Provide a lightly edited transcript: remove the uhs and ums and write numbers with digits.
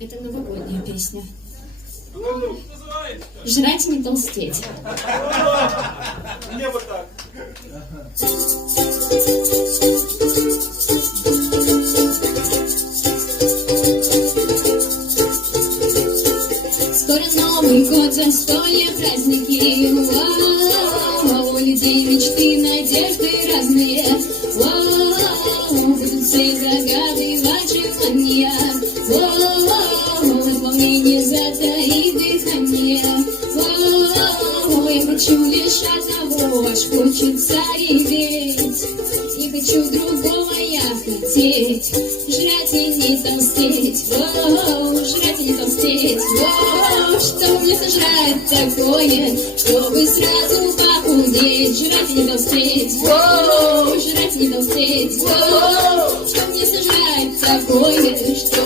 Это новогодняя песня. Жрать не толстеть. Мне вот так. Скоро Новый год, застолье, праздники. Вау, у людей мечты, надежды разные. Вау, будут все загадывать желания. Вау, от волнения затаить дыхание. Вау, я хочу лишь одного, аж хочется реветь. Не хочу другого, я хотеть. Жрать и не толстеть. Вау, жрать и не толстеть. Вау, что мне сожрать такое, чтобы сразу похудеть. Жрать и не толстеть. Вау, жрать и не толстеть. Вау, что мне сожрать такое, что